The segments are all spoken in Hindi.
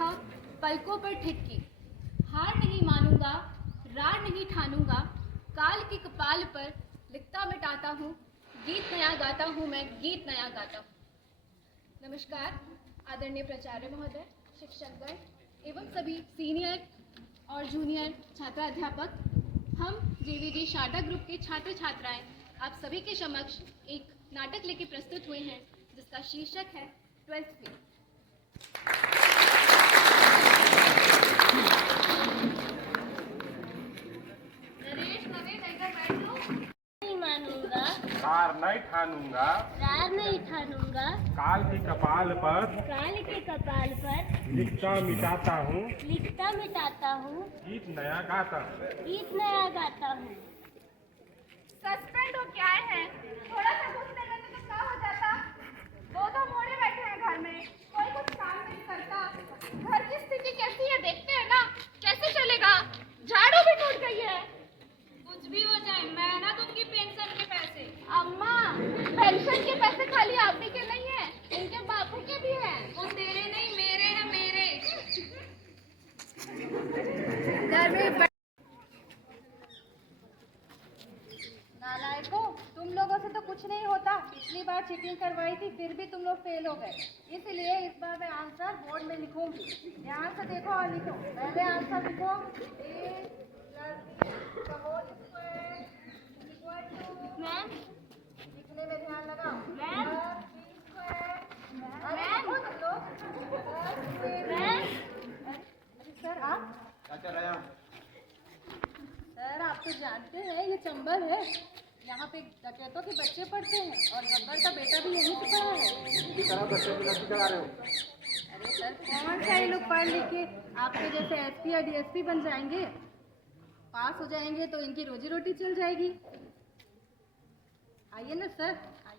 था पलकों पर ठिठकी। हार नहीं मानूंगा, रार नहीं ठानूंगा, काल के कपाल पर लिखता मिटाता हूँ, गीत नया गाता हूँ मैं, गीत नया गाता हूँ। नमस्कार आदरणीय प्राचार्य महोदय, शिक्षकगण एवं सभी सीनियर और जूनियर छात्र अध्यापक। हम जेवीजी शारदा ग्रुप के छात्र छात्राएं आप सभी के समक्ष एक नाटक लेके प्रस्तुत हुए हैं जिसका शीर्षक है 12th फेल। हार नहीं ठानूंगा, रार नहीं ठानूंगा, काल के कपाल पर लिखता मिटाता हूँ, गीत नया गाता हूँ। सस्पेंड हो क्या है? थोड़ा सा कुछ नहीं करते तो क्या हो जाता? दो मोड़े बैठे हैं घर में, कोई कुछ काम नहीं करता। घर की स्थिति कैसी है देखते हैं ना, कैसे चलेगा? झाड़ू भी टूट गई है। कुछ भी हो जाए, मैं ना दूंगी पेंशन के पैसे। अम्मा, पेंशन के पैसे खाली आप ही के नहीं है, इनके बापू के भी हैं। वो तेरे नहीं, मेरे हैं, मेरे। घर में नालायकों, तुम लोगों से तो कुछ नहीं होता। पिछली बार चीटिंग करवाई थी, फिर भी तुम लोग फेल हो गए। इसलिए इस बार मैं आंसर बोर्ड में लिखूंगी। ध्यान से देखो और लिखो। पहले आंसर लिखो। लिखने में ध्यान लगाओ। सर आप सर आप तो जानते हैं ये चंबल है, यहाँ पे डकैतों के बच्चे पढ़ते हैं और गब्बर का बेटा भी यहीं से पढ़ा है। अरे सर कौन सा ये लोग पढ़ लिख के आपके जैसे एसपी या डीएसपी बन जाएंगे? पास हो जाएंगे तो इनकी रोजी रोटी चल जाएगी। आइए ना सर, आइए।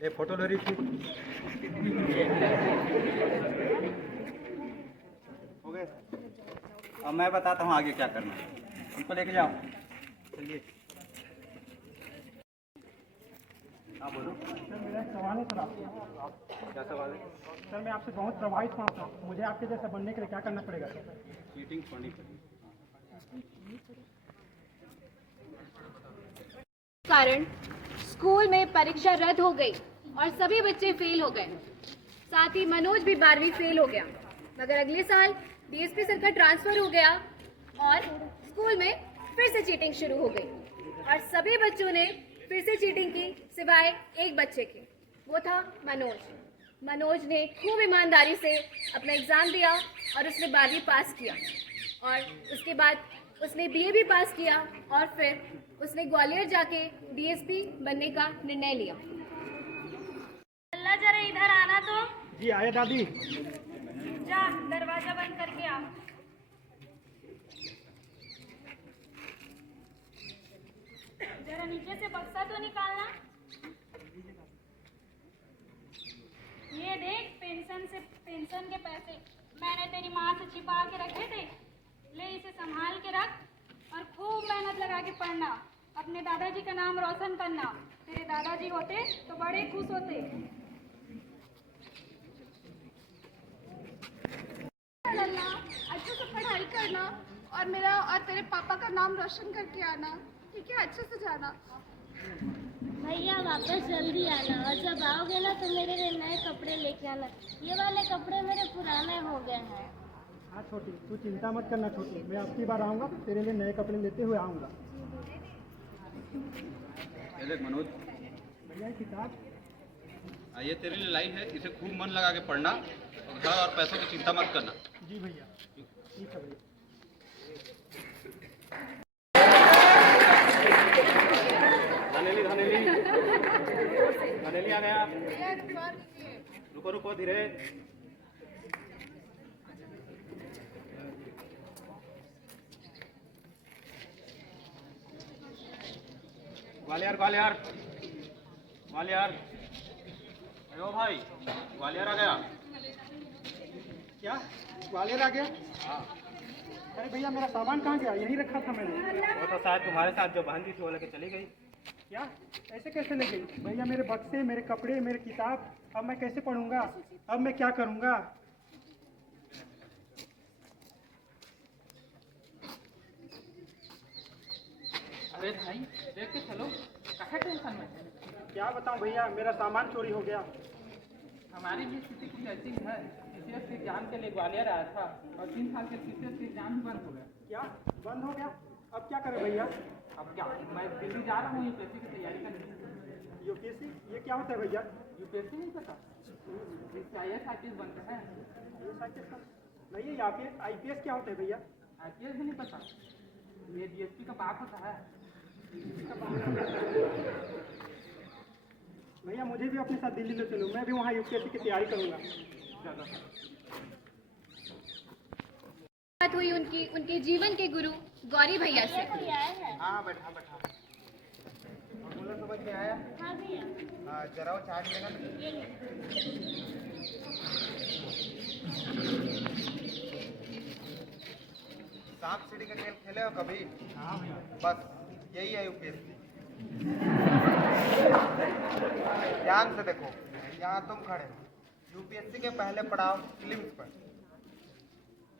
ये फोटो ले रही थी। हो गए। अब मैं बताता हूँ आगे क्या करना है। उनको लेके जाओ। चलिए। आप बोलो। सर मेरा एक सवाल है सर आपसे। क्या सवाल है? सर मैं आपसे बहुत प्रभावित हुआ था। मुझे आपके जैसा बनने के लिए क्या करना पड़ेगा सर? चीटिंग छोड़नी पड़ेगी। कारण स्कूल में परीक्षा रद्द हो गई और सभी बच्चे फेल हो गए। साथ ही मनोज भी 12वीं फेल हो गया। मगर अगले साल डीएसपी सर का ट्रांसफर हो गया और स्कूल में फिर से चीटिंग शुरू हो गई और सभी बच्चों ने फिर से चीटिंग की सिवाय एक बच्चे के। वो था मनोज। मनोज ने खूब ईमानदारी से अपना एग्ज़ाम दिया और उसने 12वीं पास किया और उसके बाद उसने बीए भी पास किया और फिर उसने ग्वालियर जाके डीएसपी बनने का निर्णय लिया। अल्लाह जरा इधर आना तो। जी आया दादी। जा दरवाजा बंद करके आ। जरा नीचे से बक्सा तो निकालना। ये देख पेंशन के पैसे मैंने तेरी माँ से छिपा के रखे थे। ले इसे संभाल के रख और खूब मेहनत लगा के पढ़ना। अपने दादाजी का नाम रोशन करना। तेरे दादाजी होते तो बड़े खुश होते। अच्छे से पढ़ाई करना और मेरा और तेरे पापा का नाम रोशन करके आना, ठीक है? अच्छे से जाना। भैया वापस जल्दी आना और जब आओगे ना तो मेरे लिए नए कपड़े लेके आना। ये वाले कपड़े मेरे पुराने हो गए हैं। हाँ छोटी, तू चिंता मत करना छोटी। मैं आपकी बार आऊँगा, तेरे लिए नए कपड़े लेते हुए आऊँगा। ये देख मनोज, भैया किताब। ये तेरे लिए लाई है। इसे खूब मन लगा के पढ़ना और घर और पैसों की चिंता मत करना। जी भैया, ठीक है भैया। धनेली आ गया। रुको धीरे। ग्वालियर। अरे ओ भाई, ग्वालियर आ गया। क्या ग्वालियर आ गया? हाँ। अरे भैया मेरा सामान कहाँ गया? यहीं रखा था मैंने। वो तो शायद तुम्हारे साथ जो बहन थी वो लेके चली गई। क्या ऐसे कैसे ले गई भैया? मेरे बक्से, मेरे कपड़े, मेरे किताब, अब मैं कैसे पढ़ूंगा? अब मैं क्या करूंगा? अरे भाई देख के चलो, काहे टेंशन में है? क्या बताऊं भैया, मेरा सामान चोरी हो गया। हमारी भी स्थिति कुछ ऐसी ही है। सीसीएस के एग्जाम के लिए ग्वालियर आया था और 3 साल के सीसीएस के एग्जाम भी बंद हो गए। क्या बंद हो गया? अब क्या करें भैया? अब क्या, मैं दिल्ली जा रहा हूँ यूपीएससी की तैयारी करने। यूपीएससी ये क्या होता है भैया? यूपीएससी नहीं पता, इससे IAS IPS बनते हैं। नहीं, आईपीएस क्या होता है भैया? IPS भी नहीं पता, ये DSP का बाप होता है। भैया मुझे भी अपने साथ दिल्ली ले चलो, मैं भी वहाँ यूपीएससी की तैयारी करूँगा। चलो। बात हुई उनके जीवन के गुरु गौरी भैया से। हाँ बैठा बैठा। फॉर्मूला समझ में आया? हाँ भैया, जरा वो चार्ट लेना। सांप सीढ़ी का खेल खेले हो कभी? हाँ भैया। बस यही है यूपीएससी। ध्यान से देखो, यहाँ तुम खड़े हो। यूपीएससी के पहले पड़ाव फिल्म्स पर।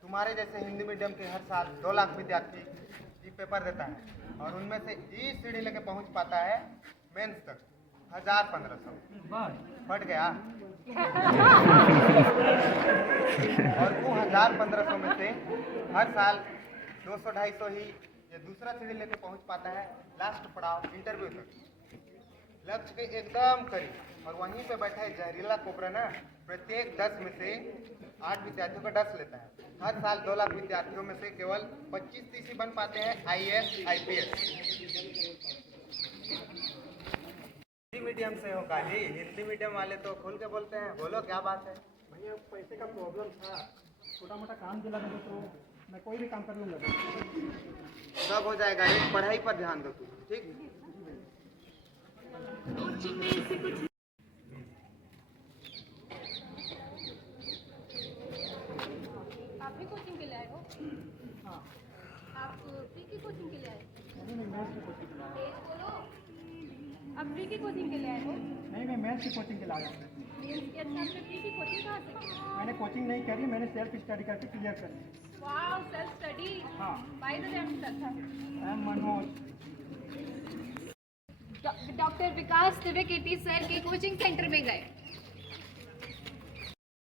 तुम्हारे जैसे हिंदी मीडियम के हर साल 2 लाख विद्यार्थी ये पेपर देता है और उनमें से ये सीढ़ी लेके पहुंच पाता है मेंस तक 1000-1500। फट गया। और वो 1000-1500 में से हर साल 200-250 ही ये दूसरा सीढ़ी लेके पहुंच पाता है लास्ट पड़ाव इंटरव्यू तक, लक्ष्य के एकदम करीब। और वहीं पे बैठा है जहरीला कोबरा ना, प्रत्येक 10 में से 8 विद्यार्थियों का डस लेता है। हर साल 2 लाख विद्यार्थियों में से केवल 25-30 ही बन पाते हैं IAS IPS। हिंदी मीडियम से हो काजी, हिंदी मीडियम वाले तो खुल के बोलते हैं। बोलो क्या बात है? भैया पैसे का प्रॉब्लम था, छोटा मोटा काम दिला दो तो मैं कोई भी काम कर लूँगा। सब हो जाएगा, एक पढ़ाई पर ध्यान दो तू, ठीक? आप भी कोचिंग के लिए आए हो? हाँ। आप प्री की कोचिंग के लिए आए? नहीं, मैथ्स की कोचिंग के लिए आया। तेज बोलो। आप प्री की कोचिंग के लिए आए हो? नहीं, मैं मैथ्स की कोचिंग के लिए आया हूँ। मीन्स के अच्छा, आपने प्री की कोचिंग कहाँ से? मैंने कोचिंग नहीं करी, मैंने सेल्फ स्टडी करके क्लियर करी। Wow, self study. हाँ। By the way, I am Manoj. Doctor Vikas Trivedi sir के कोचिंग सेंटर में गए।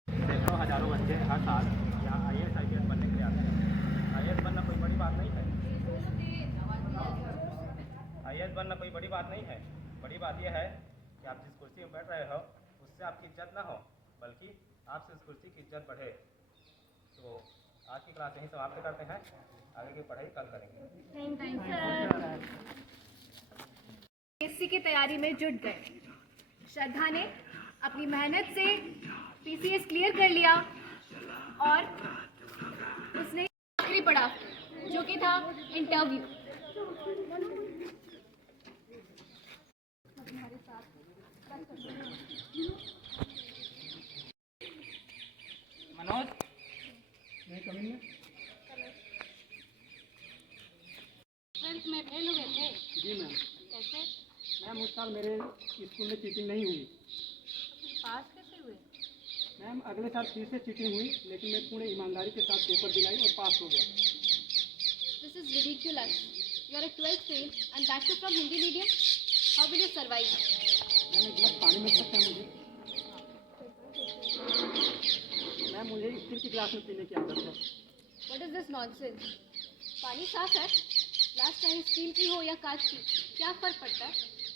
सैकड़ों हजारों बच्चे हर साल यहाँ IAS IPS बनने के लिए आते हैं। IAS बनना कोई बड़ी बात नहीं है। IAS बनना कोई बड़ी बात नहीं है। बड़ी बात यह है कि आप जिस कुर्सी में बैठ रहे हो उससे आपकी इज्जत ना हो, बल्कि आपसे उस कुर्सी की इज्जत बढ़े। तो आज की क्लास यहीं समाप्त करते हैं, आगे की पढ़ाई कल करेंगे। PSC की तैयारी में जुट गए। श्रद्धा ने अपनी मेहनत से PCS क्लियर कर लिया और उसने आखिरी पड़ाव जो कि था इंटरव्यू। मनोज, नहीं कमी है? 12th में फेल हुए थे जी मैम। कैसे? मैम उस साल मेरे स्कूल में चीटिंग नहीं हुई। फिर पास कैसे हुए? मैम अगले साल फिर से चीटिंग हुई, लेकिन मैं पूरे ईमानदारी के साथ पेपर दिलाई और पास हो गया। This is ridiculous. You are a 12th fail and that too from Hindi medium. How will you survive? Ma'am एक गिलास पानी मिल सकता है मुझे? मैम मुझे स्टील की गिलास में पीने की आदत है। What is this nonsense? पानी साफ है, ग्लास चाहे स्टील की हो या कांच की, क्या फर्क पड़ता है?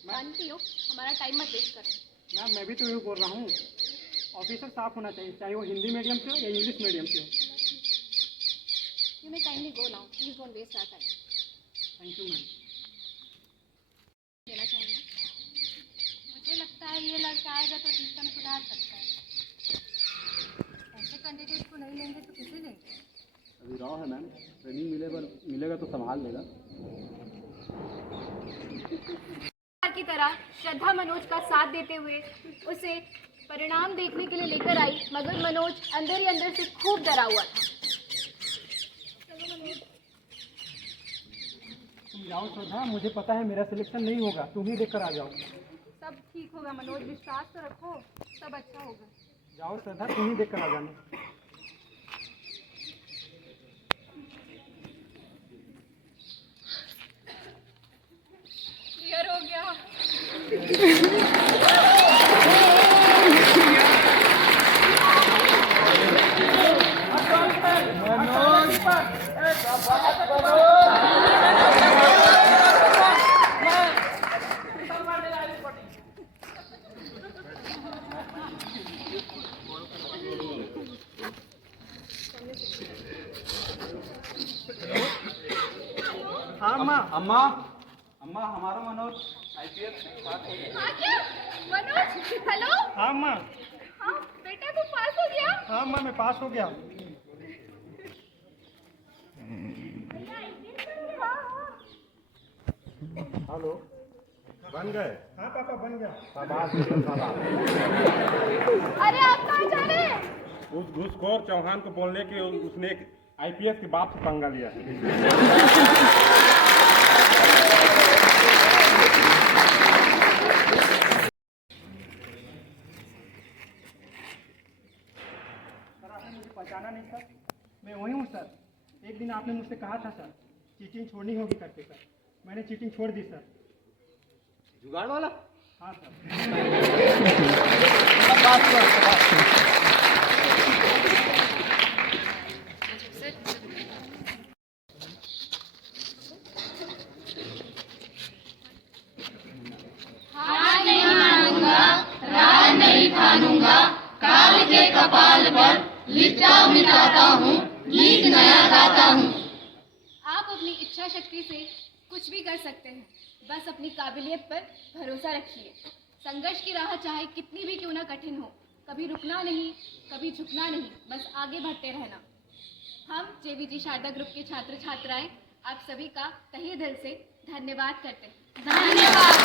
पानी पियो, हमारा टाइम मत वेस्ट करो। मैम मैं भी तो यही बोल रहा हूँ, ऑफिसर साफ होना चाहिए, चाहे वो हिंदी मीडियम से हो या इंग्लिश मीडियम से हो। You may kindly go now. Please don't waste our time. Thank you ma'am. देना चाहेंगे? मुझे लगता है ये लड़का आएगा तो सिस्टम सुधार सकता है। ऐसे कैंडिडेट को नहीं लेंगे तो किसे लेंगे? अभी रॉ है मैम, ट्रेनिंग मिलेगा तो संभाल लेगा। की तरह श्रद्धा मनोज का साथ देते हुए उसे परिणाम देखने के लिए लेकर आई, मगर मनोज अंदर ही अंदर से खूब डरा हुआ था। तुम जाओ श्रद्धा, मुझे पता है मेरा सिलेक्शन नहीं होगा, तुम ही देख कर आ जाओ। सब ठीक होगा मनोज, विश्वास तो रखो, सब अच्छा होगा। जाओ श्रद्धा, तुम ही देख कर आ जाना। क्लियर हो गया। हाँ अम्मा। अम्मा अम्मा हमारा मनोज IPS पास हो गया। हाँ क्या मनोज, हेलो। हाँ अम्मा। हाँ बेटा तू पास हो गया। हाँ अम्मा, मैं पास हो गया। हेलो, बन गए? हाँ पापा, बन गया। शाबाश बेटा, शाबाश। अरे आप कहाँ जा रहे हैं? उस घूसखोर चौहान को बोलने के उसने एक IPS के बाप से पंगा लिया है। सर आपने मुझे पहचाना नहीं सर? मैं वही हूँ सर। एक दिन आपने मुझसे कहा था सर, चीटिंग छोड़नी होगी करके सर। मैंने चीटिंग छोड़ दी सर। जुगाड़ वाला? हाँ सर। आप अपनी इच्छा शक्ति से कुछ भी कर सकते हैं, बस अपनी काबिलियत पर भरोसा रखिए। संघर्ष की राह चाहे कितनी भी क्यों ना कठिन हो, कभी रुकना नहीं, कभी झुकना नहीं, बस आगे बढ़ते रहना। हम JVG शारदा ग्रुप के छात्र छात्राएं आप सभी का तहे दिल से धन्यवाद करते हैं। धन्यवाद।